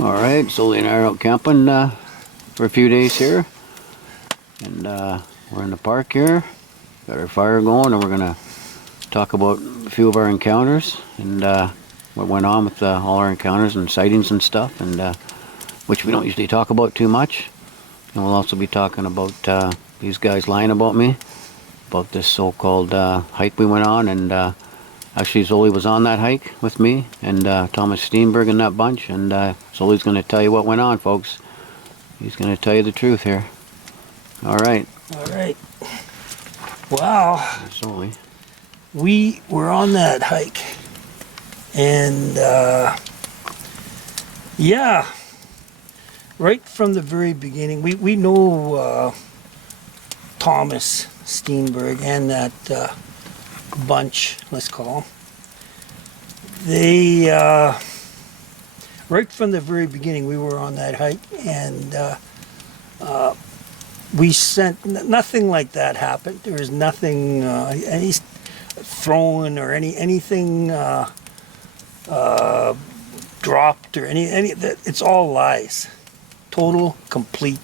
All right, Zoli and I are out camping for a few days here, and we're in the park here. Got our fire going, and we're gonna talk about a few of our encounters and what went on with all our encounters and sightings and stuff, and which we don't usually talk about too much. And we'll also be talking about these guys lying about me, about this so-called hike we went on, and actually Zoli was on that hike with me, and Thomas Steenberg and that bunch, and Zoli's going to tell you what went on, folks. He's going to tell you the truth here. All right. All right. Wow. Zoli. We were on that hike, and yeah, right from the very beginning, we know Thomas Steenberg and that bunch, let's call them. They, right from the very beginning, we were on that hike, and we sent, nothing like that happened. There was nothing, any thrown or anything dropped or any, it's all lies. Total, complete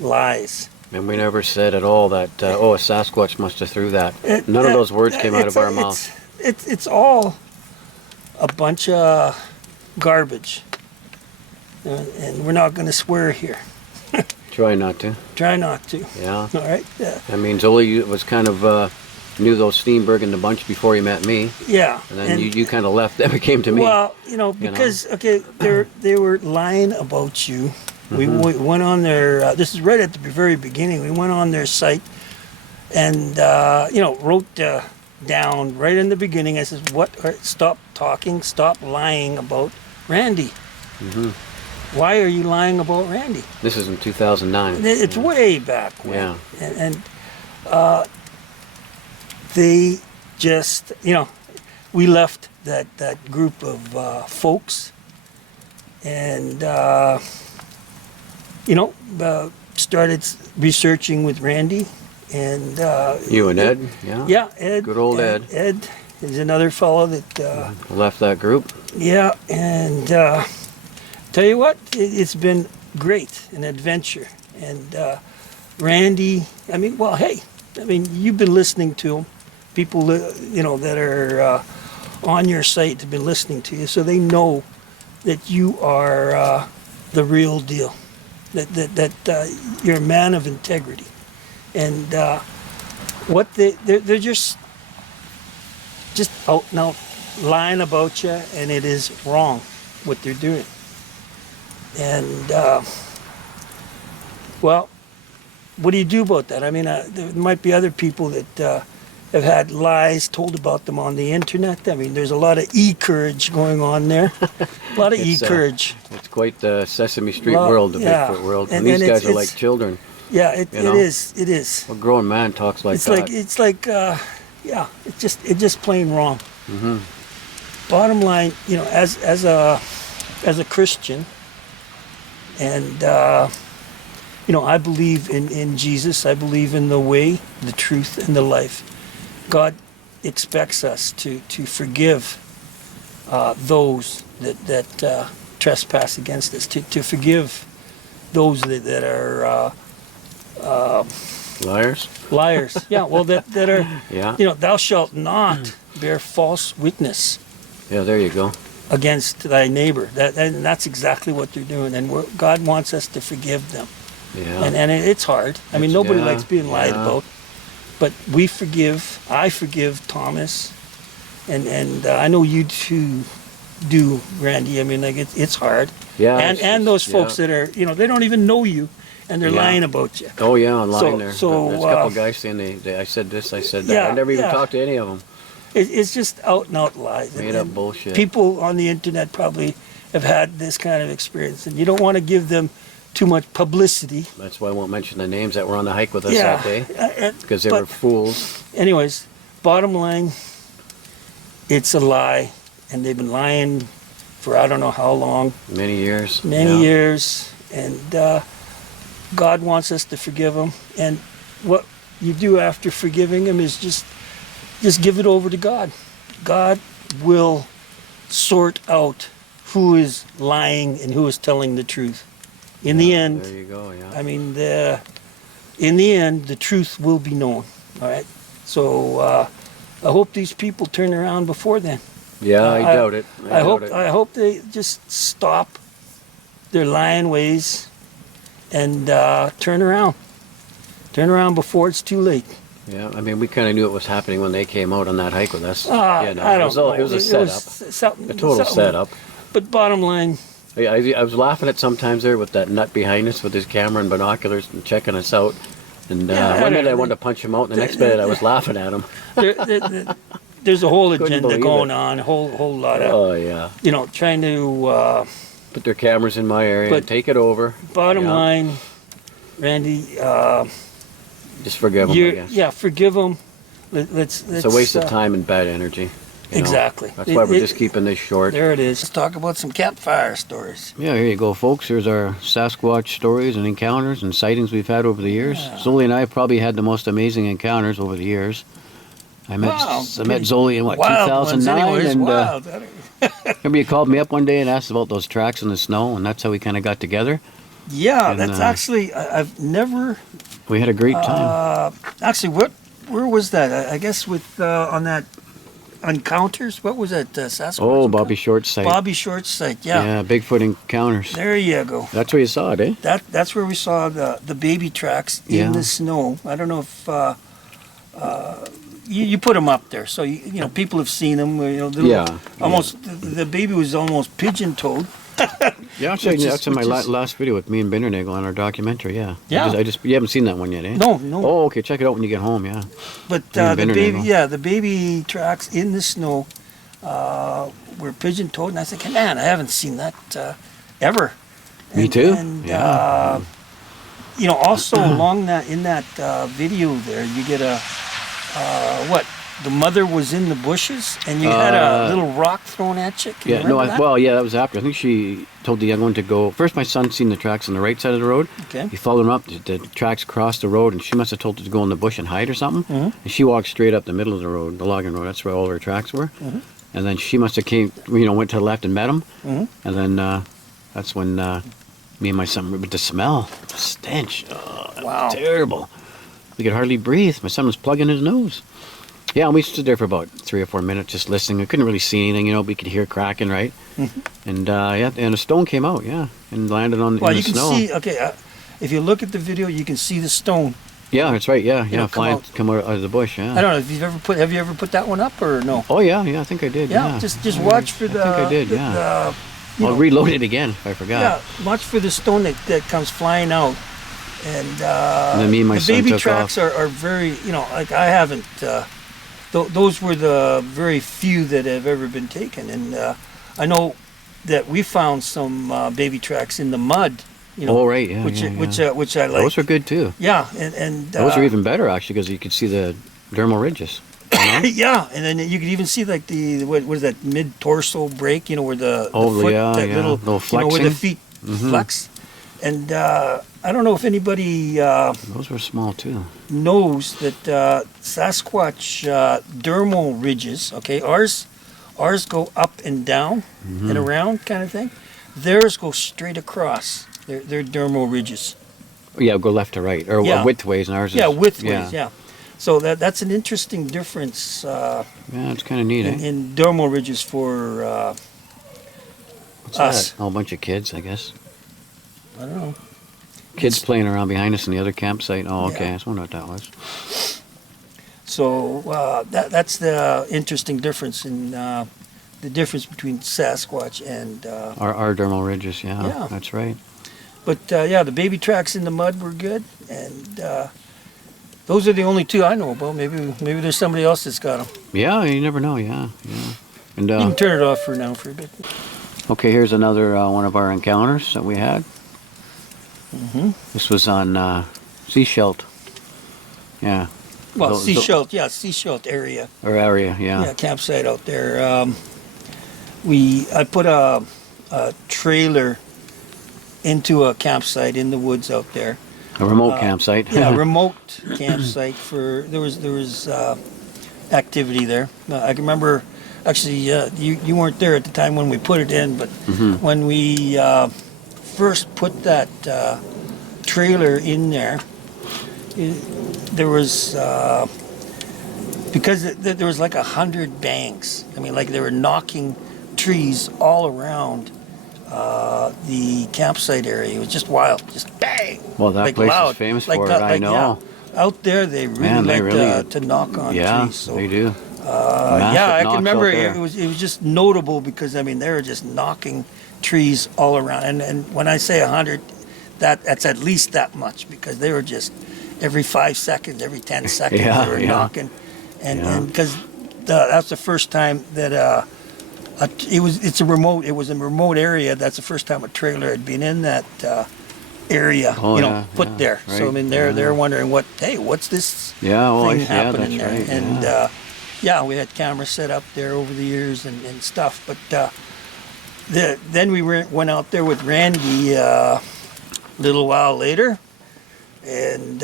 lies. And we never said at all that, oh, a Sasquatch must have threw that. None of those words came out of our mouth. It's all a bunch of garbage. And we're not going to swear here. Try not to. Try not to. Yeah. All right? Yeah. I mean, Zoli was kind of, knew those Steenberg and the bunch before he met me. Yeah. And then you kind of left them and came to me. Well, because, okay, they were lying about you. We went on their, this is right at the very beginning, we went on their site and, wrote down right in the beginning, I said, stop talking, stop lying about Randy. Why are you lying about Randy? This is in 2009. It's way back when. Yeah. And they just, we left that group of folks and, started researching with Randy, and you and Ed, yeah, yeah, Ed, good old Ed. Ed is another fellow that left that group. Yeah, and tell you what, it's been great, an adventure, and Randy. You've been listening to him. People, that are on your site have been listening to you, so they know that you are the real deal. That you're a man of integrity, and what they're just out and out lying about you, and it is wrong what they're doing. And well, what do you do about that? I mean, there might be other people that have had lies told about them on the internet. I mean, there's a lot of e-courage going on there. A lot of e-courage. It's quite the Sesame Street world, the Bigfoot world. And these guys are like children. Yeah, it is. It is. A grown man talks like that. It's just plain wrong. Bottom line, as a Christian, and I believe in Jesus. I believe in the way, the truth, and the life. God expects us to forgive those that trespass against us, to forgive those that are liars. Yeah, well, that are, thou shalt not bear false witness. Yeah, there you go. Against thy neighbor. And that's exactly what they're doing, and God wants us to forgive them. Yeah. And it's hard. I mean, nobody likes being lied about. But we forgive. I forgive Thomas, and I know you too do, Randy. I mean, like it's hard. Yeah. And those folks that are, they don't even know you, and they're lying about you. Oh yeah, online there. So there's a couple guys saying I said this, I said that. Yeah, I never even talked to any of them. It's just out and out lies. Made up bullshit. People on the internet probably have had this kind of experience, and you don't want to give them too much publicity. That's why I won't mention the names that were on the hike with us that day, because they were fools. Anyways, bottom line, it's a lie, and they've been lying for I don't know how long. Many years. Many years, and God wants us to forgive them. And what you do after forgiving them is just give it over to God. God will sort out who is lying and who is telling the truth. In the end, There you go, yeah. I mean, in the end, the truth will be known. All right. So I hope these people turn around before then. Yeah, I doubt it. I doubt it. hope they just stop their lying ways and turn around. Turn around before it's too late. Yeah, I mean, we kind of knew it was happening when they came out on that hike with us. I don't know. It was a setup. A total setup. But bottom line, I was laughing at sometimes there with that nut behind us with his camera and binoculars and checking us out. And one minute I wanted to punch him out, and the next minute I was laughing at him. there's a whole Couldn't agenda believe going it. on, a whole lot of, Oh, yeah. trying to, Put their cameras in my area and But take it over. bottom Yeah. line, Randy, Just forgive them, I guess. yeah, forgive them. Let's It's a waste of time and bad energy. you know. Exactly. That's why we're just keeping this short. There it is. Let's talk about some campfire stories. Yeah, here you go, folks. Here's our Sasquatch stories and encounters and sightings we've had over the years. Yeah. Zoli and I have probably had the most amazing encounters over the years. I met Zoli in, wild 2009? Ones anyways, and wild. remember you called me up one day and asked about those tracks in the snow, and that's how we kind of got together. Yeah, And, that's actually, I've never, We had a great time. actually, where was that? I guess with, on that Encounters, what was that, Sasquatch? Oh, Bobby Short's site. Bobby Short's site, yeah. Yeah, Bigfoot encounters. There you go. That's where you saw it, eh? That's where we saw the baby tracks in Yeah. the snow. I don't know if you put them up there, so you know people have seen them. Yeah, almost the baby was almost pigeon-toed. Yeah, actually, Which is- that's in my which is- last video with me and Bindernagel on our documentary, yeah. Yeah. You haven't seen that one yet, eh? No. Oh, okay, check it out when you get home, yeah. But Yeah, the baby, Bindernagel. the baby tracks in the snow were pigeon-toed, and I think, man, I haven't seen that ever. Me too. And Yeah. also along in that video there, you get a the mother was in the bushes, and you had a little rock thrown at you. Can you remember that? That was after. I think she told the young one to go. First, my son seen the tracks on the right side of the road. Okay. He followed them up. The tracks crossed the road, and she must have told her to go in the bush and hide or something. Mhm. And she walked straight up the middle of the road, the logging road. That's where all her tracks were. Mhm. And then she must have went to the left and met him. Mhm. And then that's when me and my son, with the smell, the stench. Oh, that Wow. was terrible. We could hardly breathe. My son was plugging his nose. Yeah, and we stood there for about 3 or 4 minutes just listening. We couldn't really see anything, but we could hear cracking, right? And and a stone came out, and landed on Well, in you the can snow. see. Okay, if you look at the video, you can see the stone. Yeah, that's right. Yeah, know, come out of the bush. Yeah. I don't know if have you ever put that one up or no? Oh yeah, I think I did. Yeah, Yeah, just watch for the. I think I did. Yeah. I'll reload it again if I forgot. Yeah, watch for the stone that comes flying out, and then me and my the son baby took tracks are very, like I haven't. Those were the very few that have ever been taken, and I know that we found some baby tracks in the mud. Oh right, yeah, which I like. Those were good too. Yeah, and Those are even better actually because you could see the dermal ridges. yeah, and then you could even see like the what is that mid torso break? Where the foot, yeah, that yeah. little Little where the flexing. feet flex. And I don't know if anybody Those were small too. knows that Sasquatch dermal ridges. Okay, ours go up and down and around kind of thing. Theirs go straight across. They're dermal ridges. Yeah, go left to right or Yeah. widthways, and ours is Widthways. Yeah. So that's an interesting difference Yeah, it's kind of neat. in dermal ridges for What's us. that? A whole bunch of kids, I guess. I don't know. Kids playing around behind us in the other campsite. Oh, okay. Yeah. I was wondering what that was. So that's the interesting difference in the difference between Sasquatch and. Our dermal ridges, yeah, Yeah. that's right. But the baby tracks in the mud were good, and those are the only two I know about. Maybe there's somebody else that's got them. Yeah, you never know, yeah. And You can turn it off for now for a bit. okay, here's another one of our encounters that we had. Mm-hmm. This was on Seashelt. Yeah. Well, So- Seashelt area. Or area, Yeah, campsite out there. I put a trailer into a campsite in the woods out there. A remote campsite. Yeah, remote campsite there was activity there. I can remember Actually, you weren't there at the time when we put it in, but when we first put that trailer in there, there was because there was like 100 bangs. I mean, like they were knocking trees all around the campsite area. It was just wild, just bang. Well, that like place loud. is famous like for that, it. I like, know. Yeah. Out there, they really Man, they like really- to knock on Yeah, trees. So, they do. yeah, I knocks can remember out there. it was just notable because I mean they were just knocking trees all around, and when I say 100, that's at least that much because they were just every 5 seconds, every 10 seconds Yeah, they were yeah. knocking, and Yeah. because that's the first time that it was a remote area. That's the first time a trailer had been in that area, Oh, yeah, put yeah, there. So I right, mean yeah. they're wondering what's this Yeah, well, thing yeah, happening that's there, right. and yeah. yeah, we had cameras set up there over the years and stuff. But then we went out there with Randy a little while later, and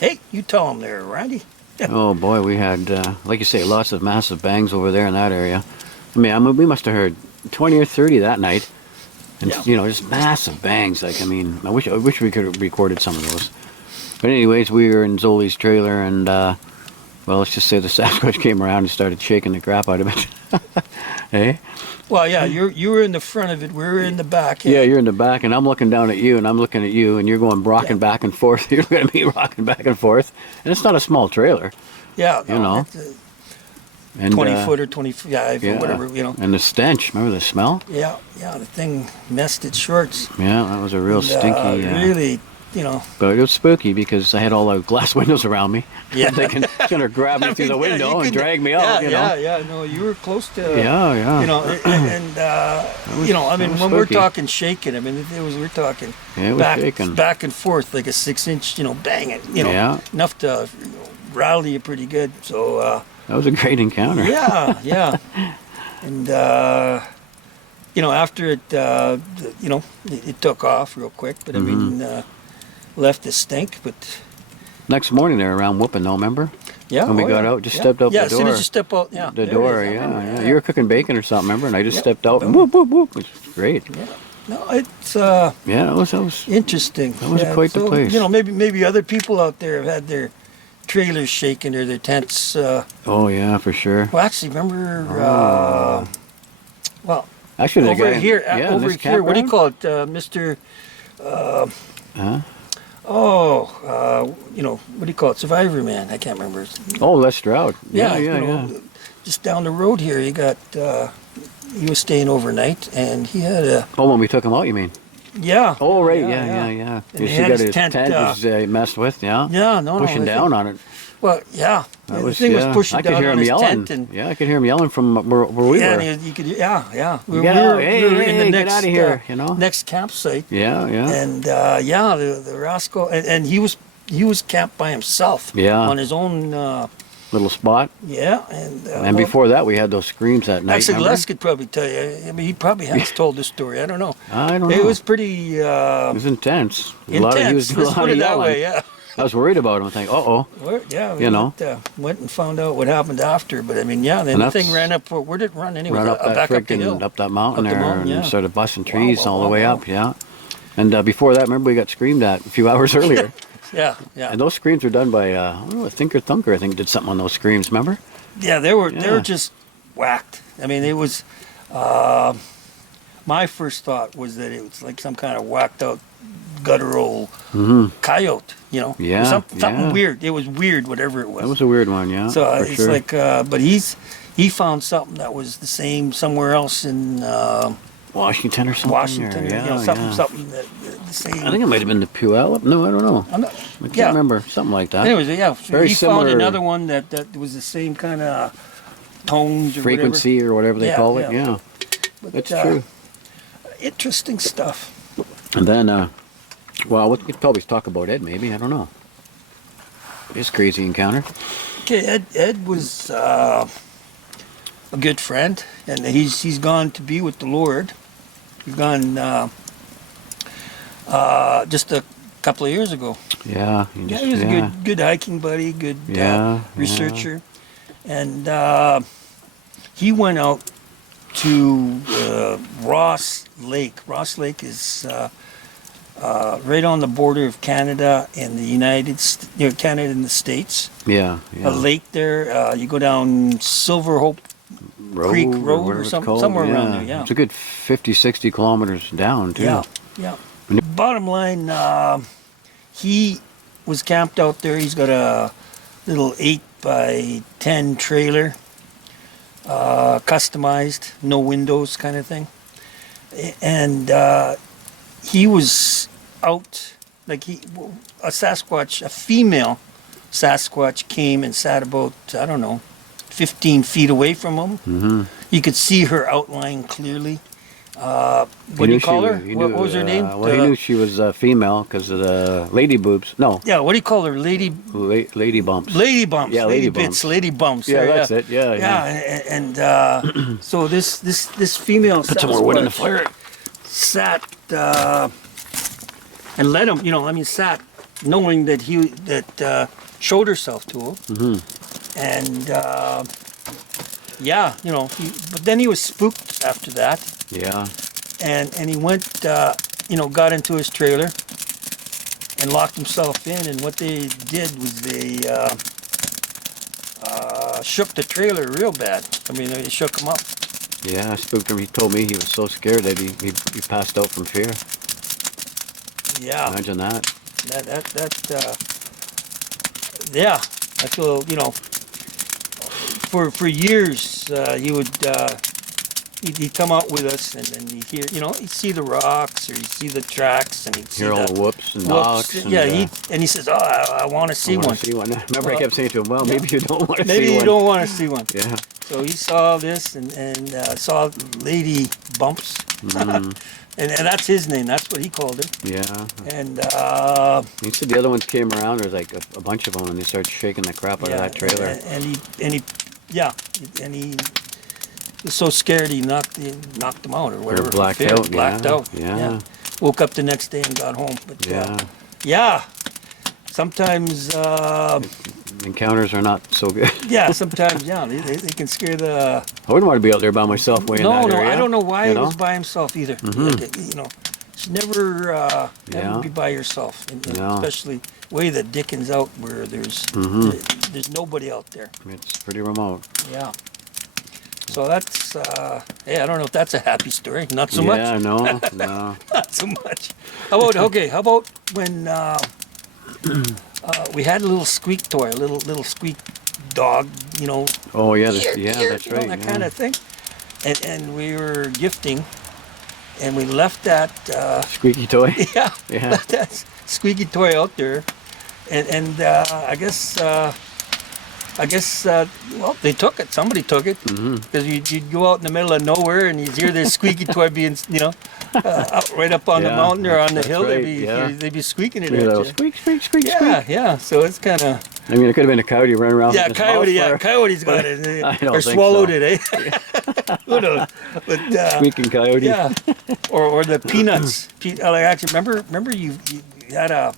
hey, you tell him there, Randy. Oh boy, we had, like you say, lots of massive bangs over there in that area. I mean, we must have heard 20 or 30 that night, and Yeah. you know, just massive bangs. Like, I mean, I wish we could have recorded some of those. But anyways, we were in Zoli's trailer, and well, let's just say the Sasquatch came around and started shaking the crap out of it. Hey? Well, yeah, you were in the front of it. We were in the back. Yeah, you're in the back, and I'm looking down at you, and I'm looking at you, and you're going rocking Yeah. back and forth. You're looking at me rocking back and forth, and it's not a small trailer. Yeah, You know. it's a And 20 foot or 25 or whatever, you know. And the stench, remember the smell? Yeah, the thing messed its shorts. Yeah, that was a real And, stinky. really, you know. But it was spooky because I had all the glass windows around me. Yeah. They can gonna grab me through the Yeah, window you and could- drag me out. You know. Yeah, no, you were close to. Yeah. You know, and was- you know, I mean, that was when we're spooky. talking shaking, I mean, we're talking Yeah, it was shaking. back and forth like a 6-inch, you know, banging, you know, Yeah. enough to rattle you pretty good. So That was a great encounter. yeah, and you know, after it, you know, it took off real quick, but I Mm-hmm. mean, left a stink, but. Next morning they were around whooping, though. Remember? Yeah, When we oh, got yeah, out, just yeah. stepped out yeah, the as soon door. as you step out, yeah. The there it door, is, I yeah, remember, yeah. You were cooking bacon or something, remember? And I just Yep. stepped out and Boom. whoop, whoop, whoop. It was great. Yeah. No, it's Yeah, that was interesting. That was quite the so, place. You know, maybe other people out there have had their trailers shaken or their tents. oh yeah, for sure. Well, actually, remember? Well, Actually, the over guy, here, yeah, in over this here. What do you campground? call it, Mister? Huh? You know, what do you call it? Survivor Man. I can't remember. Oh, Les Stroud. Yeah, you know, just down the road here, he got. He was staying overnight, and he had a. Oh, when we took him out, you mean? Yeah. Oh, right, yeah. And You he see, had got his his tent, tent was messed with, yeah. Yeah, no, Pushing the down thing- on it. Well, yeah. That The was, thing yeah. was pushing I could down hear on him his yelling. tent, and Yeah, I could hear him yelling from where we yeah, were. and you could, yeah. We Get out. Hey, we were in the hey, next, get out of here, you know? next campsite, Yeah. and yeah, the rascal, and he was camped by himself, Yeah. on his own, Little spot. yeah, and And before that, we had those screams that night. actually, remember? Les could probably tell you. I mean, he probably has told this story. I don't know. I don't know. It was pretty It was intense. A lot of, he intense. was doing a Let's lot put of it that yelling. way. Yeah. I was worried about him. I think, uh-oh. Yeah, we You know. went and found out what happened after, but I mean, yeah, then And the thing that's- ran up. Where did it run anyway? Ran up that back up the hill. freaking, up that mountain Up the there mountain, and yeah. started busting Wow, trees wow, all the wow, way wow. up, yeah. And before that, remember, we got screamed at a few hours earlier. Yeah. And those screams were done by, I don't know, Thinker Thunker, I think, did something on those screams, remember? Yeah, they were Yeah. just whacked. I mean, it was. My first thought was that it was like some kind of whacked out guttural coyote. You know, Mm-hmm. Yeah, something yeah. weird. It was weird, whatever it was. That was a weird one, yeah, so for it's sure. like, but he found something that was the same somewhere else in Washington or something? Washington. Or, yeah, you know, yeah. something that the same. I think it might have been the Puyallup. No, I don't know. I'm not, I can't yeah. remember. Something like that. Anyways, yeah, Very he found similar- another one that was the same kind of tones or Frequency or whatever they Yeah, call it, yeah. yeah. But, That's true. Interesting stuff. And then, well, we could probably talk about Ed, maybe. I don't know. His crazy encounter. Okay, Ed was a good friend, and he's gone to be with the Lord. He's gone just a couple of years ago. Yeah. Yeah, he was a good hiking buddy, good Yeah, researcher, and he went out to Ross Lake. Ross Lake is right on the border of Canada and the Canada and the States. Yeah. A lake there. You go down Silver Hope Creek Road or whatever it's something, called, somewhere around there. Yeah. It's a good 50, 60 kilometers down, too. Yeah. Yeah. Bottom line, he was camped out there. He's got a little 8x10 trailer, customized, no windows kind of thing. And he was out, like a Sasquatch, a female Sasquatch came and sat about, I don't know, 15 feet away from him. Mm-hmm. You could see her outline clearly. What do you call her? What was her name? Well, he knew she was female because of the lady boobs. No. Yeah, what do you call her? Lady bumps. Lady bumps. Yeah, lady bumps. bits. Lady bumps. Yeah, there, that's it. Yeah. Yeah, and so this female Put some more wood in the Sasquatch fire. sat and let him. Sat knowing that showed herself to him. Mm-hmm. And but then he was spooked after that. Yeah. And he went, got into his trailer and locked himself in. And what they did was they shook the trailer real bad. I mean, they shook him up. Yeah, I spooked him. He told me he was so scared that he passed out from fear. Yeah. Imagine that. Yeah. I feel, for years he would, he'd come out with us and then he'd hear, he'd see the rocks or he'd see the tracks and he'd see Hear all the whoops and knocks. Yeah, he says, "Oh, I want to see one." Remember, I kept saying to him, "Well, maybe you don't want to see one." Maybe you don't want to see one. Yeah. So he saw this and saw lady bumps, and that's his name. That's what he called it. Yeah. And he said the other ones came around. There was like a bunch of them, and they started shaking the crap out of that trailer. And he was so scared he knocked him out or whatever. Blacked out. Yeah. Woke up the next day and got home. But Yeah. Sometimes Encounters are not so good. sometimes they can scare the. I wouldn't want to be out there by myself way in that area. I don't know why he know? was by himself either. Should never be by yourself, and especially way the Dickens out where there's nobody out there. It's pretty remote. Yeah. So that's I don't know if that's a happy story. Not so much. Yeah, no. Not so much. How about when we had a little squeak toy, a little squeak dog, Oh yeah, that's right. That kind of thing. And we were gifting, and we left that Squeaky toy. left that squeaky toy out there, and I guess they took it. Somebody took it because you'd go out in the middle of nowhere and you'd hear this squeaky toy being out right up on the mountain or on the hill. Right, they'd be squeaking it Squeak, at you. squeak, squeak, squeak. Yeah. So it's kind of. I mean, it could have been a coyote running around. Yeah, with his mouth fire. coyote's got it. I don't or think swallowed so. it, eh? Who knows? But, Squeaking coyote. yeah. Or the peanuts. Actually, remember you had a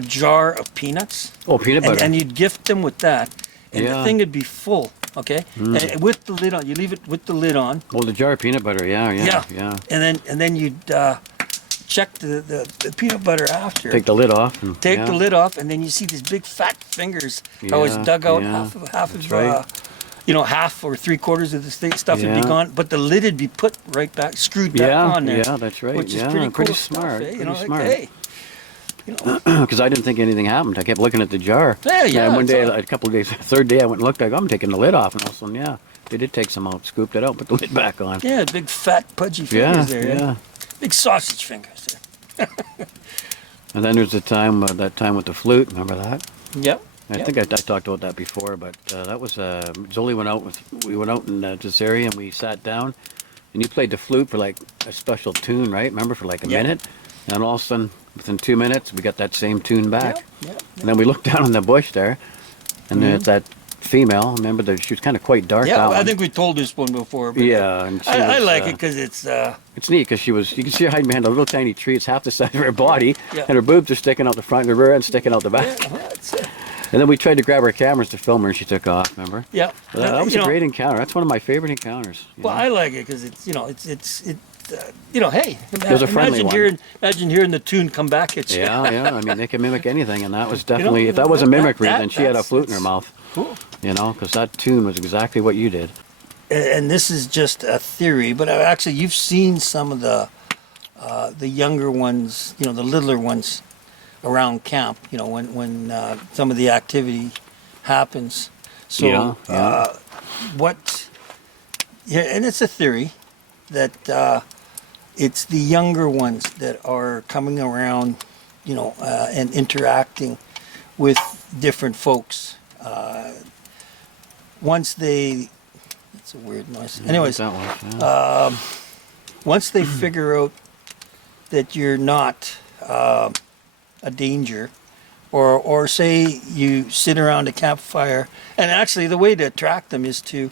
jar of peanuts? Oh, peanut butter. And you'd gift them with that. And the thing would be full, okay? And with the lid on. You leave it with the lid on. Well, the jar of peanut butter, yeah. And then you'd check the peanut butter after. Take the lid off. Take the lid off, and then you see these big fat fingers always dug out half of half or 3/4 of the stuff would be gone, but the lid would be put right back, screwed back on there. Yeah, that's right. Which is pretty cool smart. stuff, eh? Pretty smart. Hey, Because I didn't think anything happened. I kept looking at the jar. Yeah. And one day, a couple of days, third day, I went and looked. I'm taking the lid off, and all of a sudden, they did take some out, scooped it out, put the lid back on. Yeah, big fat pudgy fingers there. Yeah. Eh? Big sausage fingers there. And then there's that time with the flute. Remember that? Yep. I think I talked about that before, but that was Zoli we went out in this area and we sat down, and you played the flute for like a special tune, right? Remember, for like a minute, and all of a sudden, within 2 minutes, we got that same tune back. Yep. And then we looked down in the bush there, and then it's that female. Remember, she was kind of quite dark. Yeah, that I one. think we told this one before. But And I like it because it's. It's neat because you can see her hiding behind a little tiny tree. It's half the size of her body, Yeah. and her boobs are sticking out the front, and her rear end sticking out the back. Yeah, well, And then we tried to grab our cameras to film her, and she took off. Remember? Yeah. But that was a great encounter. That's one of my favorite encounters. Well, I like it because it's hey, It was a friendly one. Imagine hearing the tune come back at you. Yeah, yeah. I mean, they can mimic anything, and that was definitely, if that was a mimicry, then she had a flute in her mouth. Cool. You know, because that tune was exactly what you did. And this is just a theory, but actually, you've seen some of the younger ones, the littler ones, around camp. When some of the activity happens. So, and it's a theory that it's the younger ones that are coming around, and interacting with different folks. Once they, it's a weird noise. Anyways, once they figure out that you're not a danger, or say you sit around a campfire, and actually the way to attract them is to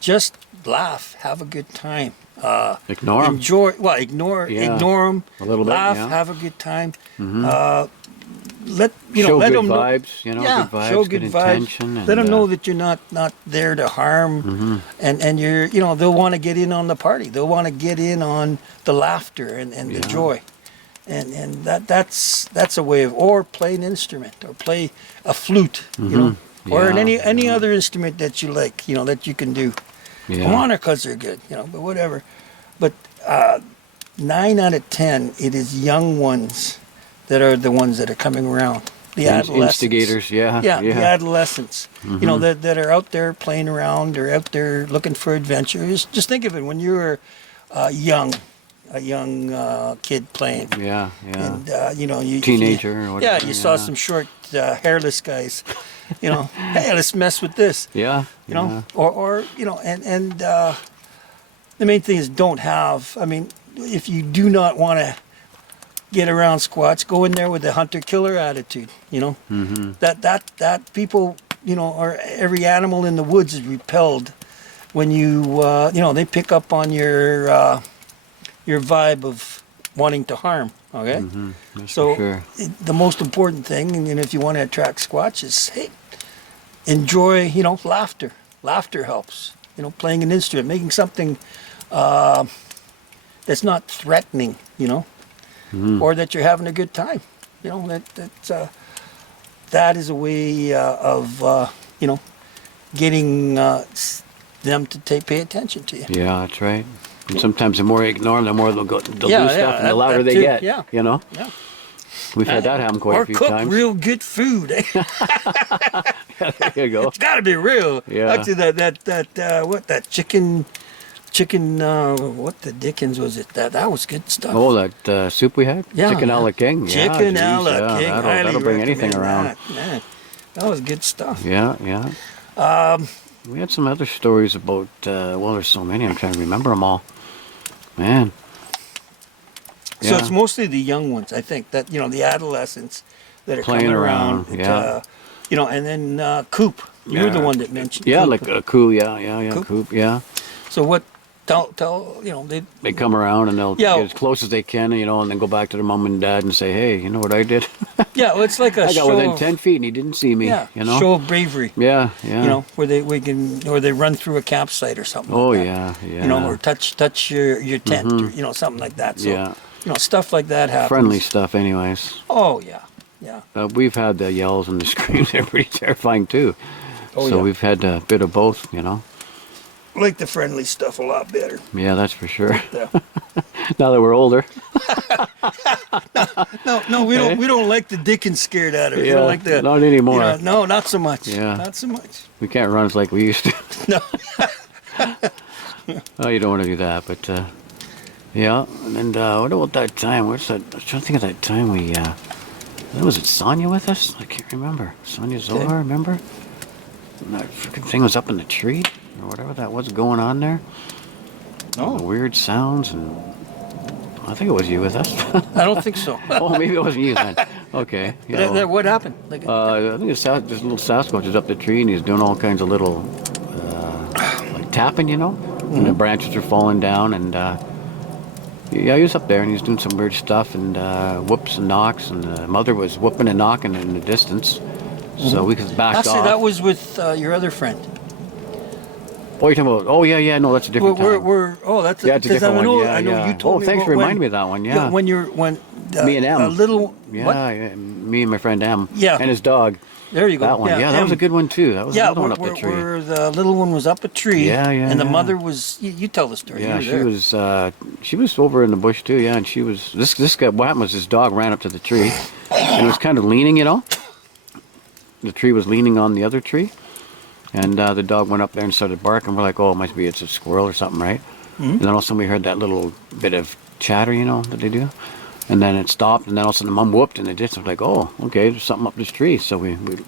just laugh, have a good time. Ignore them. Ignore them. A little laugh, bit, have a good time. Mm-hmm. Let show let good them vibes, know, good vibes, show good vibes. intention. And, let them know that you're not there to harm, and you're they'll want to get in on the party. They'll want to get in on the laughter and the joy, and that's a way of, or play an instrument or play a flute, or any other instrument that you like, that you can do. Harmonicas are good, but whatever. But 9 out of 10, it is young ones that are the ones that are coming around. The adolescents. Instigators, the adolescents. That are out there playing around or out there looking for adventure. Just think of it when you were a young kid playing. And you teenager or whatever. You saw some short hairless guys. Hey, let's mess with this. Or the main thing is don't have. I mean, if you do not want to get around squats, go in there with a hunter-killer attitude, that people, or every animal in the woods is repelled when they pick up on your vibe of wanting to harm, okay? So the most important thing, and if you want to attract squats, is, hey, enjoy, laughter. Laughter helps, playing an instrument, making something that's not threatening, or that you're having a good time. That is a way of getting them to pay attention to you. Yeah, that's right. And sometimes the more you ignore them, the more they'll do stuff, and the louder they get. Yeah. We've had that happen quite a few times. Or cook real good food. There you go. It's got to be real. Yeah. Actually, that chicken. What the dickens was it? That was good stuff. Oh, that soup we had? Yeah. Chicken a la king. Chicken a la king. That'll bring anything around. Man, that was good stuff. Yeah. We had some other stories about, there's so many, I'm trying to remember them all. Man. So it's mostly the young ones, I think, that, the adolescents that are playing coming around. And then Coop. You're the one that mentioned Coop. Coop. Like a Coop, Coop, yeah. So what, tell they come around and they'll get as close as they can, and then go back to their mom and dad and say, hey, you know what I did? Yeah, well, it's like a I got show within 10 feet and he didn't see me, show of bravery. Yeah. Where they run through a campsite or something like that. Yeah. Or touch your tent, or, something like that. So, stuff like that happens. Friendly stuff anyways. Oh, yeah. We've had the yells and the screams. They're pretty terrifying too. We've had a bit of both, I like the friendly stuff a lot better. Yeah, that's for sure. Now that we're older. No, we don't like the dickens scared out of it. Yeah, We don't like the, not anymore. No, not so much. Yeah. Not so much. We can't run as like we used to. No. Oh, you don't want to do that, but And what about that time? I was trying to think of that time was it Sonia with us? I can't remember. Sonia Zohar, remember? And that freaking thing was up in the tree or whatever that was going on there. The weird sounds, and I think it was you with us. I don't think so. Oh, maybe it wasn't you then. Okay. What happened? I think this little Sasquatch is up the tree and he's doing all kinds of little like tapping, and the branches are falling down, and he was up there and he was doing some weird stuff and whoops and knocks, and the mother was whooping and knocking in the distance. So we could back Actually, off. that was with your other friend. What are you talking about? Oh, yeah, no, that's a different time. That's Yeah, it's a different one. Yeah, I know yeah. you told me. Thanks for about reminding me of that one. Yeah. when Me and Em. a little. Yeah, What? yeah, me and my friend Em. Yeah. And his dog. There you go. That one. Yeah, that was a good one too. That was another one up the tree. Where the little one was up a tree. Yeah, And the yeah. mother was. You tell the story. Yeah, You were she was over in the bush too. Yeah, and she was this guy. What happened was his dog ran up to the tree, and it was kind of leaning. The tree was leaning on the other tree, and the dog went up there and started barking. We're like, oh, it must be it's a squirrel or something, right? Mm-hmm. And then all of a sudden we heard that little bit of chatter, that they do. And then it stopped, and then all of a sudden the mom whooped, and it just was like, oh, okay, there's something up this tree. So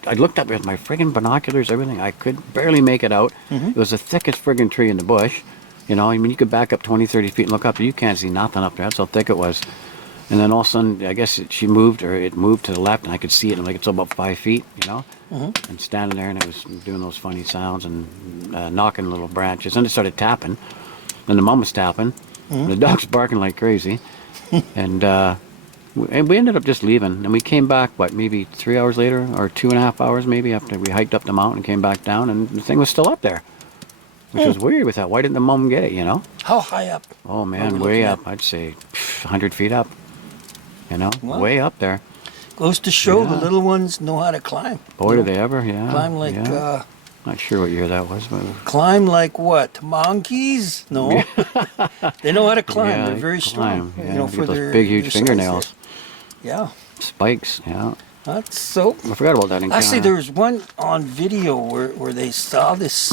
I looked up with my friggin' binoculars, everything. I could barely make it out. Mm-hmm. It was the thickest friggin' tree in the bush. I mean, you could back up 20, 30 feet and look up, and you can't see nothing up there. That's how thick it was. And then all of a sudden, I guess it moved to the left, and I could see it, and like it's about 5 feet, Mm-hmm. and standing there, and it was doing those funny sounds and knocking little branches. And it started tapping, and the mom was tapping, and the dog's barking like crazy. And we ended up just leaving, and we came back, maybe 3 hours later, or 2.5 hours maybe, after we hiked up the mountain and came back down, and the thing was still up there, which was weird with that. Why didn't the mom get it, How high up? Oh man, way up. I'd say 100 feet up, Wow. way up there. Goes to show Yeah. the little ones know how to climb. Boy, do they ever, yeah. Climb like, yeah. Not sure what year that was, but climb like what? Monkeys? No. They know how to climb. yeah, They're they very climb. strong. Yeah, For they get those their big, huge their size fingernails. there. Yeah. Spikes, yeah. That's so. I forgot about that encounter. Actually, there was one on video where they saw this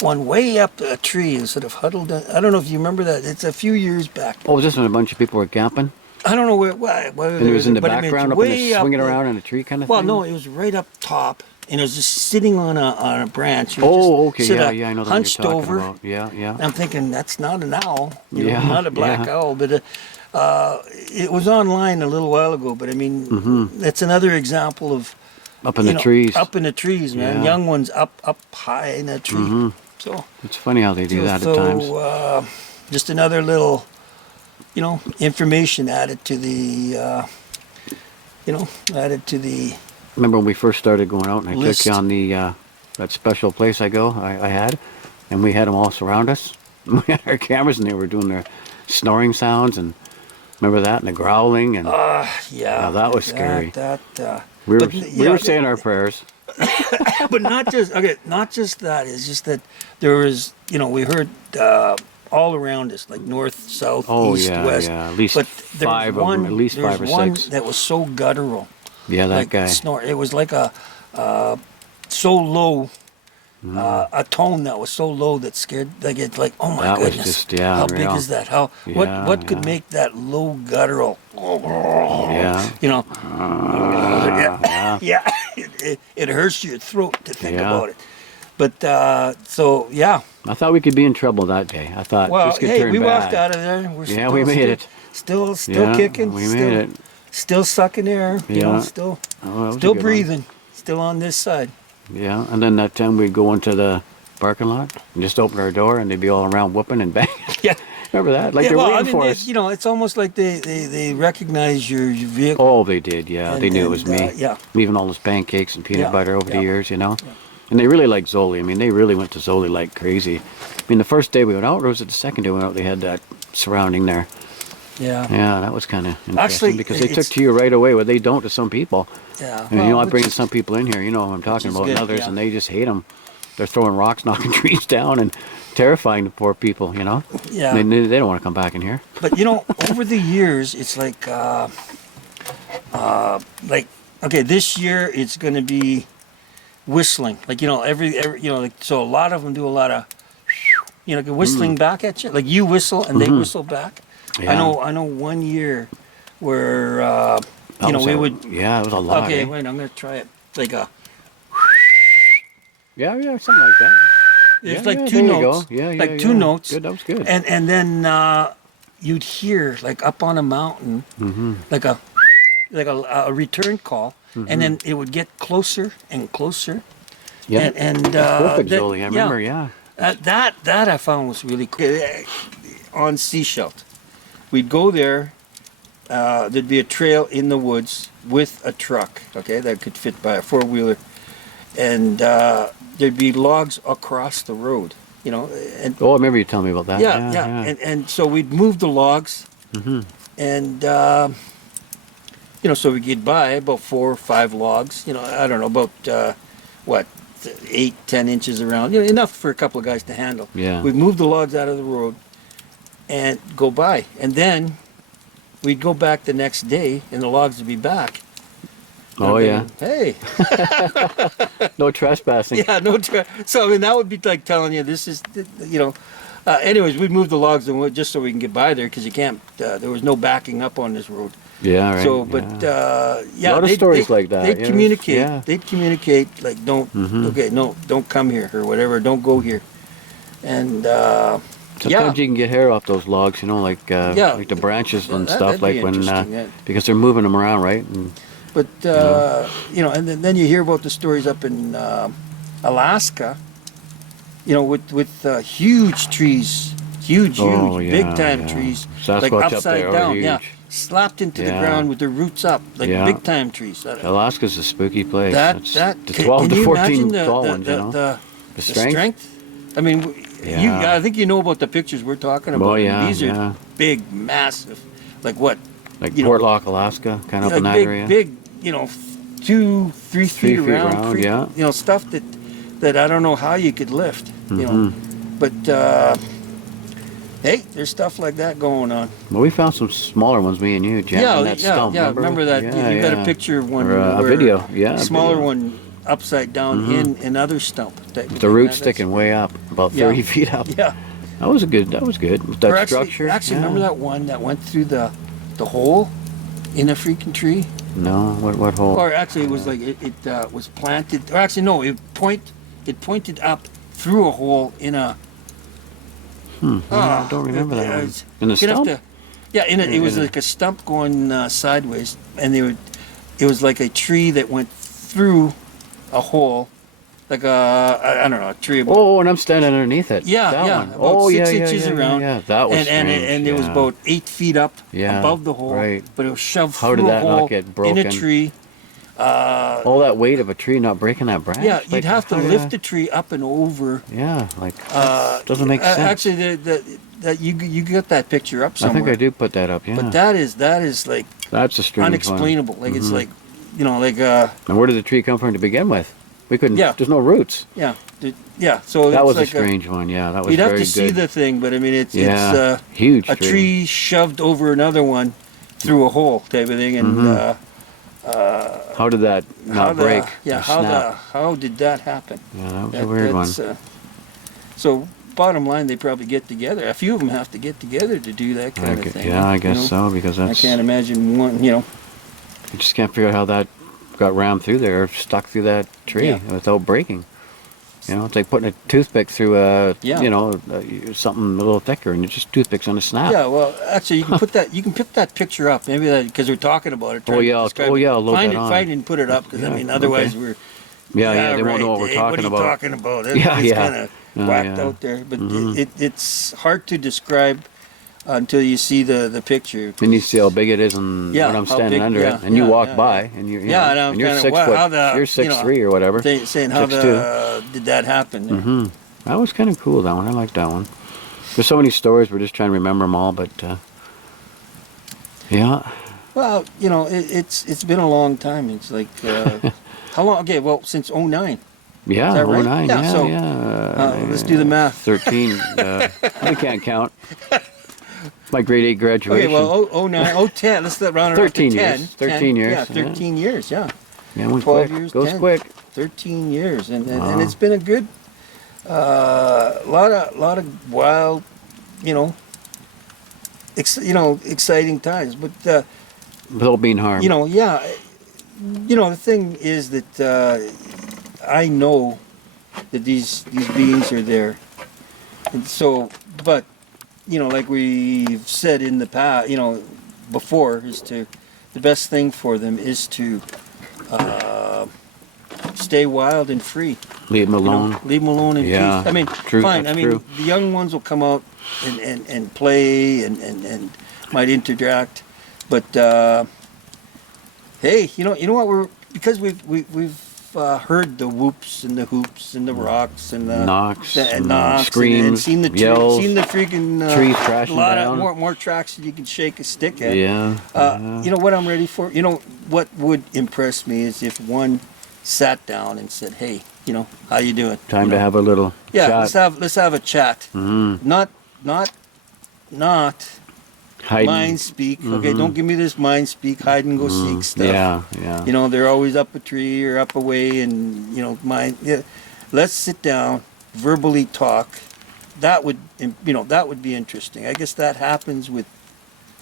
one way up a tree and sort of huddled. I don't know if you remember that. It's a few years back. Oh, was this when a bunch of people were camping? I don't know where. And it was in the but I mean, it's background, up in way the up swinging the- around in a tree kind of Well, thing? no, it was right up top, and it was just sitting on a branch. It was Oh, just okay, sorta yeah, I know that hunched you're talking over. about. Yeah, yeah. I'm thinking that's not an owl, Yeah, not a black yeah. owl, but it was online a little while ago. But I mean, that's another example of Up in the trees. up in the trees, man. Yeah. Young ones up high in that tree. So It's funny how they do that at times. just another little, information added to the, Remember when we first started going out, and I List. took you on that special place I had, and we had them all surround us. We had our cameras, and they were doing their snoring sounds, and remember that, and the growling, and yeah, that was scary. we but, were saying our prayers. but not just that. It's just that there was, we heard all around us, like north, south, Oh, east, yeah, west. yeah, at least but there was 5 of one, them, at least there was 5 or one 6. that was so guttural. Yeah, that like guy. Snore. It was like a so low. A tone that was so low that scared, oh my That was goodness, just, yeah, how big real. is that? What Yeah, could yeah. make that low guttural? Yeah. Yeah, it hurts your throat to think Yeah. about it. But so yeah, I thought we could be in trouble that day. I thought well, this could hey, turn we bad. walked out of there. We're Yeah, we made it. Still Yeah, kicking. we still, made it. Still sucking air. Yeah. Still Oh, that was a still good one. breathing. Still on this side. Yeah, and then that time we'd go into the parking lot and just open our door, and they'd be all around whooping and banging. Yeah. Remember that? Like Yeah, they're well, waiting for us. it's almost like they recognize your vehicle. Oh, they did, yeah. And- They knew it and, was me. yeah. Leaving all those pancakes and peanut Yeah, butter over yeah, the years, And they really liked Zoli. I mean, they really went to Zoli like crazy. I mean, the first day we went out, or was it the second day we went out, they had that surrounding there. Yeah. Yeah, that was kind of interesting Actually, because they took it's- to you right away, where they don't to some people. Yeah. And well, I'm which bringing is- some people in here, you know who I'm talking is about, good, and others, yeah. and they just hate them. They're throwing rocks, knocking trees down, and terrifying the poor people, Yeah. They don't want to come back in here. But over the years, it's like okay, this year it's going to be whistling. Like every so a lot of them do a lot of whistling back at you. Like you whistle and they whistle back. Yeah. I know 1 year where That was we a- would. Yeah, it was a lot. Okay, eh? wait, I'm going to try it. Like a. Yeah, something like that. It's Yeah, like yeah, two there you notes. go. Yeah, like two yeah. notes. Good, that was good. And then you'd hear like up on a mountain, like a return call, and then it would get closer and closer. Yeah, and perfect, that- Zoli. I remember. Yeah. That I found was really cool. On Seashelt, we'd go there. There'd be a trail in the woods with a truck, okay, that could fit by a 4-wheeler. and there'd be logs across the road, and Oh, I remember you telling me about that. yeah. And so we'd move the logs, and so we could buy about 4 or 5 logs. I don't know, about what, 8-10 inches around. Enough for a couple of guys to handle. Yeah. We'd move the logs out of the road and go by, and then we'd go back the next day, and the logs would be back. Oh, yeah. Hey. No trespassing. Yeah, no. So I mean, that would be like telling you this is, anyways, we'd move the logs and just so we can get by there, because you can't. There was no backing up on this road. Yeah, right. So, but yeah, a lot of stories like that. They'd communicate. Yeah. They'd communicate like, don't. Okay, no, don't come here or whatever. Don't go here. And Sometimes you can get hair off those logs, like the branches and stuff, that'd like be when interesting, yeah. because they're moving them around, right? And, But and then you hear about the stories up in Alaska, with huge trees, huge, Oh, big yeah, time yeah. trees, Sasquatch like up upside there are down, huge. slapped into the Yeah. ground with their roots up, like Yeah. big time trees. Alaska's a spooky place. That It's the can 12 you to 14 imagine tall the, ones, the strength? strength? I mean, Yeah. I think you know about the pictures we're talking about. Oh, yeah, These are yeah. big, massive, like what? Like you know, Portlock, Alaska, kind of up in that big, area. big, 2-3 feet 3 feet around, round, yeah. Stuff that I don't know how you could lift, But hey, there's stuff like that going on. Well, we found some smaller ones, me and you, Jen, that stump, Remember that? Yeah, you got a yeah. picture of one, Or a where video, yeah. a a smaller video. one upside down in another stump. The roots sticking way up, about 30 feet up. Yeah. That was good. With that Or actually, structure. actually, yeah. remember that one that went through the hole in a freaking tree? No, what hole? Or actually, it was like it was planted. Or actually, no, it pointed up through a hole in a. I don't remember that one. In the stump? It was like a stump going sideways, and it was like a tree that went through a hole, like I don't know, a tree about. Oh, and I'm standing underneath it. Yeah, that yeah, one. about Oh, 6 yeah, inches yeah, around. Yeah, that was and strange, it was yeah. about 8 feet up Yeah, above the hole, right. but it was shoved How through did a that not hole get in a broken? tree. All that weight of a tree not breaking that branch. Yeah, Like, you'd have to how lift did the tree up and over. Yeah, like doesn't make sense. Actually, that you got that picture up I somewhere. think I do put that up. Yeah, But that is like that's a strange unexplainable. one. Like it's like, And where did the tree come from to begin with? We couldn't. Yeah. There's no roots. So That it's was like a strange one. Yeah, that was You'd very have to good. see the thing, but I mean, it's huge a tree shoved over another one through a hole type of thing, and How did that not break? or snap? how did that happen? Yeah, that was a weird one. So bottom line, they probably get together. A few of them have to get together to do that kind of thing. Yeah, I guess so, because I that's. can't imagine one. You just can't figure out how that got rammed through there, or stuck through that tree without breaking. It's like putting a toothpick through something a little thicker, and it's just toothpicks on a snap. Yeah, well, actually, you can put that. You can pick that picture up. Maybe that because we're talking about it. trying to describe it. I'll load find that it, on. find it, and put it up. Because Yeah, I mean, otherwise okay. we're. They won't right. know what we're Hey, talking what about. are you talking about? It's Yeah. kind of whacked out there, but it's hard to describe until you see the picture. Then you see how big it is, and Yeah, when I'm how standing big- under yeah, it, and you yeah, walk yeah, by, and you're Yeah, and I'm and you're kinda, 6 wow, foot, how the- you're 6'3" or whatever. Saying how 6'2". did that happen? That was kind of cool. That one, I like that one. There's so many stories. We're just trying to remember them all, but yeah. Well, it's been a long time. It's like how long? Okay, well, since 09. Yeah, Is that right? 09, Yeah, yeah, so, yeah. let's do the math. 13. We can't count. My grade 8 graduation. Okay, well, 09, 10. Let's round it up to 13 10. years. 13 years. Yeah, 13 years. Yeah, Yeah, it went 12 quick. years, Goes 10. quick. 13 years, and Wow. it's been a good, lot of wild, exciting times. But Without being harmed. the thing is that I know that these beings are there, and so, but like we've said in the past, before, the best thing for them is to stay wild and free. Leave them alone. Leave them alone in Yeah, peace. I mean, true, fine. that's I mean, true. the young ones will come out and play and might interact, but hey, you know what? Because we've heard the whoops and the hoops and the rocks and the Knocks, knocks screams, and seen the yells, seen the freaking trees crashing a lot down. of more tracks that you can shake a stick at. Yeah. You know what I'm ready for? You know what would impress me is if one sat down and said, "Hey, you know, how you doing? Time You to know, have a little yeah, chat. let's have a chat. Mm-hmm. Not Hiding. mind speak. Okay, don't give me this mind speak, hide and go seek stuff. Yeah. You know, they're always up a tree or up away, and you know, mind. Yeah, let's sit down, verbally talk. That would, you know, that would be interesting. I guess that happens with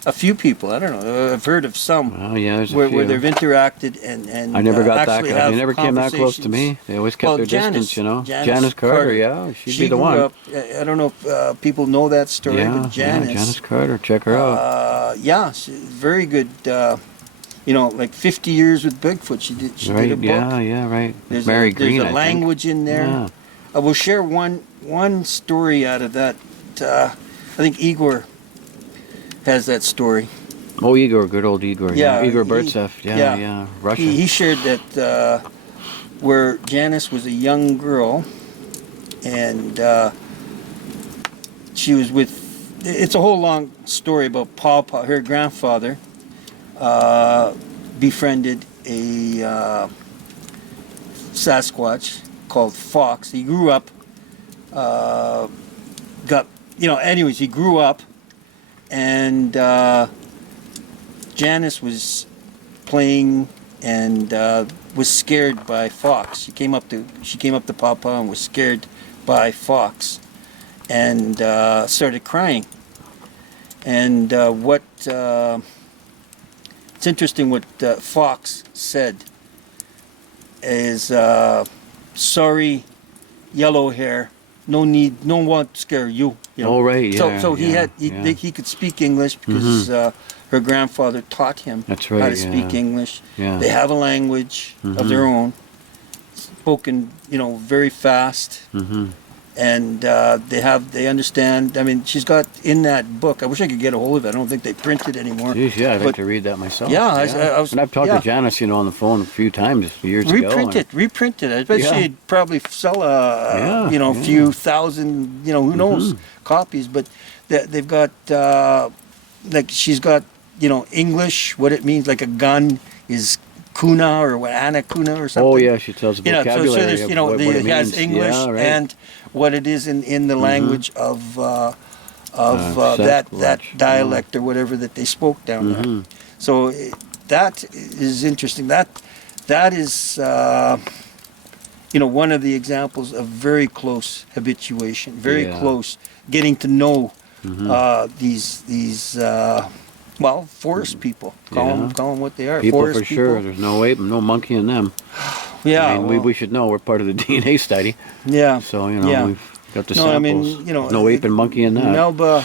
a few people. I don't know. I've heard of some Well, yeah, there's a where few. they've interacted and I never got that. actually They have never came that close to conversations. me. They always kept Well, their Janice- distance, you know. Janice Carter, Carter. yeah, she'd She be the grew one. up. I don't know if people know that story, Yeah, but Janice. Janice Carter, check her out. Yeah, she's very good. You know, like 50 years with Bigfoot. She did Right? a book. Yeah, right. There's Mary Green. There's I a think. language in there. Yeah. We'll share one story out of that. I think Igor has that story. Oh, Igor, good old Igor. Yeah, Igor he- Burtsev. yeah. Yeah. Russia. He shared that where Janice was a young girl, and she was with. It's a whole long story about Pawpaw. Her grandfather befriended a Sasquatch called Fox. He grew up. Anyways, he grew up, and Janice was playing and was scared by Fox. She came up to Papa and was scared by Fox, and started crying. And it's interesting what Fox said is, "Sorry, yellow hair. No need. No one to scare you." You know? Oh, right. Yeah. So he could speak English because her grandfather taught him That's right. how to speak English. Yeah. They have a language of their own, spoken, you know, very fast, and they understand. I mean, she's got in that book. I wish I could get a hold of it. I don't think they print it anymore. Geez, yeah, I'd like But- to read that myself. Yeah, I was- and I've talked yeah. to Janice, you know, on the phone a few times years ago. Reprint it. I bet Yeah. she'd probably sell a Yeah, few thousand, you know, who knows, copies. But they've got like she's got, you know, English, what it means, like a gun is kuna or what anakuna or something. Oh, yeah, she tells the You know, so vocabulary there's, of you know, what it it has means. English Yeah, right. and what it is in the language of that Sasquatch. dialect or whatever that they spoke down there. So that is interesting. That is you know, one of the examples of very close habituation, very Yeah. close getting to know these well, forest people. Call them what they are. People forest for sure. There's no ape, no monkey in them. Yeah, I mean, well, we should know. We're part of the DNA study. yeah. So, you know, Yeah. we've got the No, samples. I mean, you know, no ape and monkey in that. Melba,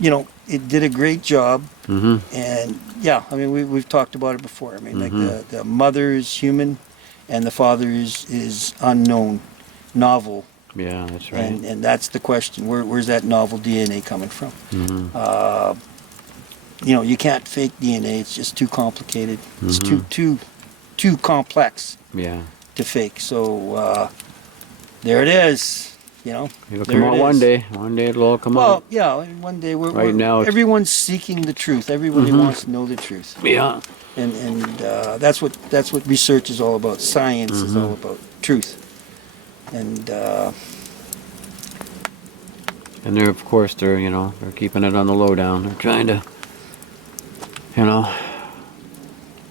you know, it did a great job, and yeah, I mean, we've talked about it before. I mean, like the mother is human, and the father is unknown, novel, Yeah, that's right. and that's the question. Where's that novel DNA coming from? You know, you can't fake DNA. It's just too complicated. It's too complex Yeah. to fake. So there it is. You know, It'll there come out it one is. day. One day it'll all come Well, out. yeah, one day Right now it's- everyone's seeking the truth. Everybody wants to know the truth, Yeah. and that's what research is all about. Science is all about truth, and And of course, they're keeping it on the lowdown. They're trying to, you know,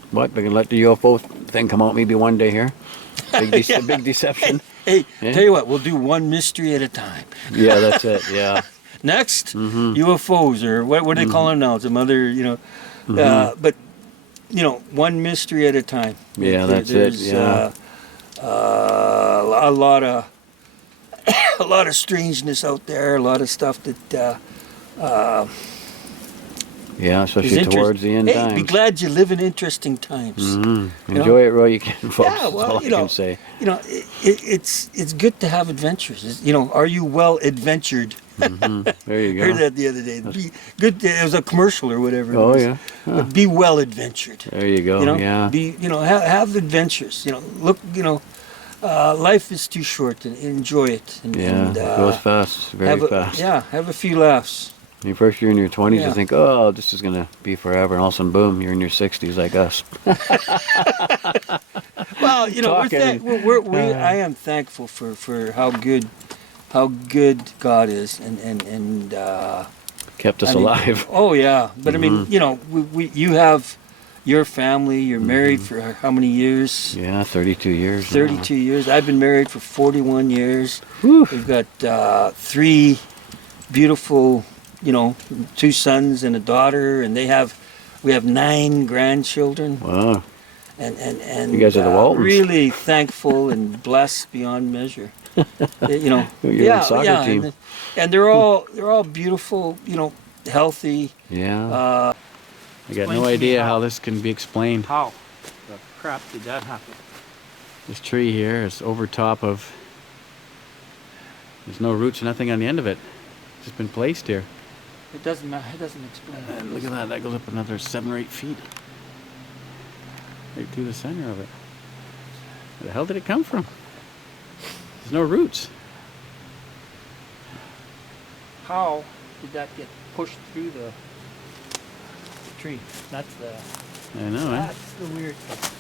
what? They can let the UFO thing come out maybe one day here. Big deception. hey, Yeah. tell you what, we'll do one mystery at a time. Yeah, that's it. Yeah. Next, UFOs, or what do they call them now? Some other, you know, but you know, one mystery at a time. Yeah, that's it. There's, Yeah. a lot of a lot of strangeness out there. A lot of stuff that Yeah, especially It's interest- towards the end hey, times. be glad you live in interesting times. Mhm. You know? Enjoy it while you can, folks. Yeah, That's all I can say. You know, it's good to have adventures. You know, are you well adventured? There you go. Heard that the other day. Be good. It was a commercial or whatever. It Oh, was. yeah. Huh. But be well adventured. There you go. You know, Yeah. have adventures. You know, look. Life is too short, to enjoy it. And, Yeah. and, It goes fast. Very fast. have a few laughs. When you first, you're in your 20s, Yeah. you think, oh, this is going to be forever. And all of a sudden, boom, you're in your 60s like us. Well, Talking. I am thankful for how good God is, and Kept us I mean, alive. oh yeah, but I mean, you have your family. You're married for how many years? Yeah, 32 years. 32 years. I've been married for 41 years. Whew. We've got 3 beautiful, 2 sons and a daughter, and we have 9 grandchildren. Wow. And You guys are the Waltons. really thankful and blessed beyond measure. You're on the soccer team. And they're all beautiful, healthy. Yeah. I got Explain no to me idea how. how this can be explained. How the crap did that happen? This tree here is over top of. There's no roots, nothing on the end of it. It's just been placed here. It doesn't matter. It doesn't explain. And look at that. That goes up another 7 or 8 feet. Right through the center of it. Where the hell did it come from? There's no roots. How did that get pushed through the tree? That's the I know, eh? that's the weird thing.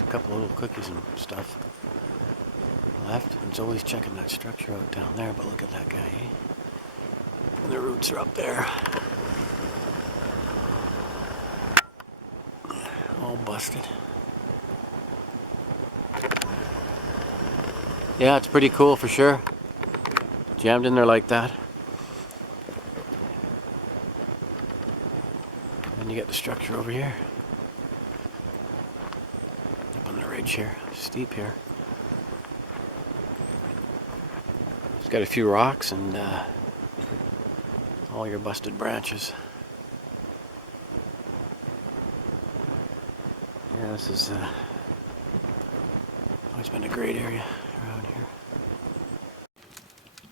A couple of little cookies and stuff left. And Zoli's checking that structure out down there, but look at that guy, eh? And the roots are up there. All busted. Yeah, it's pretty cool for sure. Jammed in there like that. And you get the structure over here. Up on the ridge here. Steep here. It's got a few rocks and all your busted branches. Yeah, this is always been a great area around here.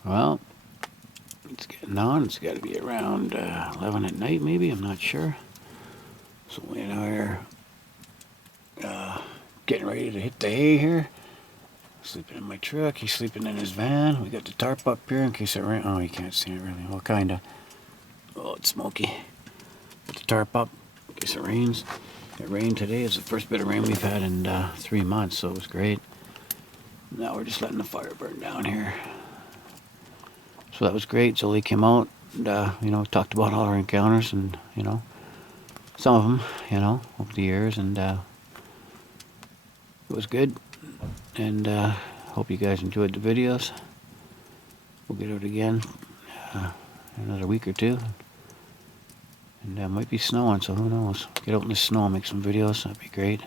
Well, it's getting on. It's got to be around 11 at night, maybe. I'm not sure. So we are getting ready to hit the hay here. Sleeping in my truck. He's sleeping in his van. We got the tarp up here in case it rains. Oh, you can't see it really. Well, kinda. Oh, it's smoky. Put the tarp up in case it rains. It rained today. It's the first bit of rain we've had in 3 months, so it was great. Now we're just letting the fire burn down here. So that was great. Zoli came out and, talked about all our encounters and, some of them, over the years. And it was good. And hope you guys enjoyed the videos. We'll get out again in another week or 2. And it might be snowing, so who knows. Get out in the snow and make some videos. That'd be great.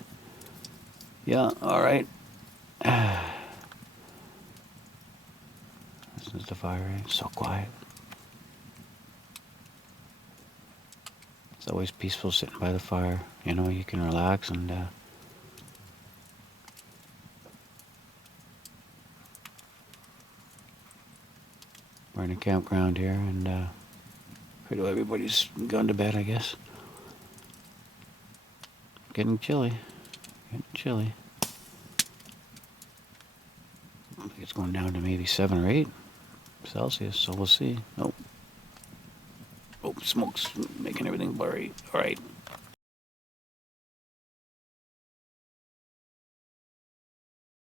Yeah, alright. This is the fire, right? It's so quiet. It's always peaceful sitting by the fire. You can relax and we're in a campground here and everybody's gone to bed, I guess. Getting chilly. Getting chilly. I think it's going down to maybe 7 or 8 Celsius, so we'll see. Oh, smoke's making everything blurry. Alright.